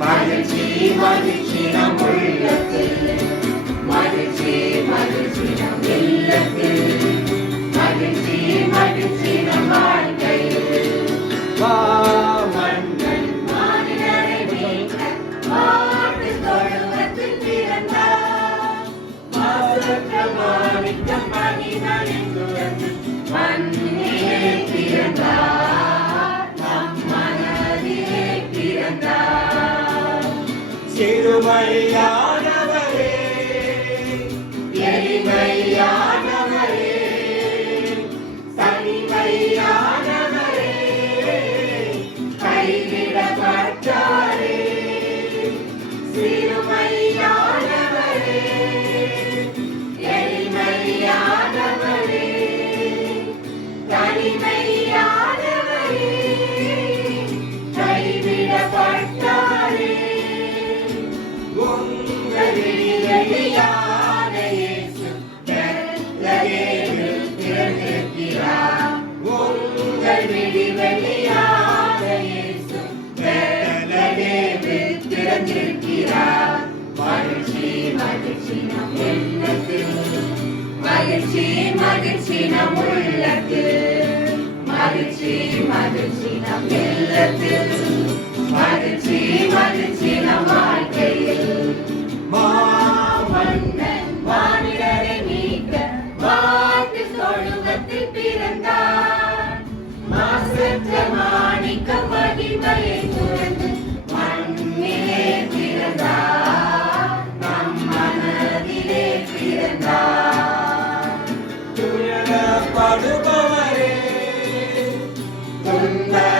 மகிழ்ச்சி மகிழ்ச்சி நம் உள்ளத்தில், மகிழ்ச்சி மகிழ்ச்சி நம் இல்லத்தில், மகிழ்ச்சி மகிழ்ச்சி நம் வாழ்க்கையில். மன்னன் மானிடரை மீட்க மாட்டு தொழுவத்தில் பிறந்தார். மாசற்ற மாணிக்கம் மனிதனின் துறந்து மண்ணிலே பிறந்தார், நம் மனதிலே பிறந்தார். சிறுமையானவரே, எளிமையானவரே, தனிமையானவரே, கைவிடப்பட்டாரே. சிறுமையானவரே, எளிமையானவரே, தனிமையானவரே, கைவிடப்பட்டாரே. உங்கள் வெளியான இயேசு பெத்லகேமில் பிறந்திருக்கிறார். உங்கள் வெளியான இயேசு பெத்லகேமில் பிறந்திருக்கிறார். மகிழ்ச்சி மகிழ்ச்சி நம் உள்ளத்தில், மகிழ்ச்சி மகிழ்ச்சி நம் உள்ளத்தில், மகிழ்ச்சி மகிழ்ச்சி நம் இல்லத்தில், மகிழ்ச்சி மகிழ்ச்சி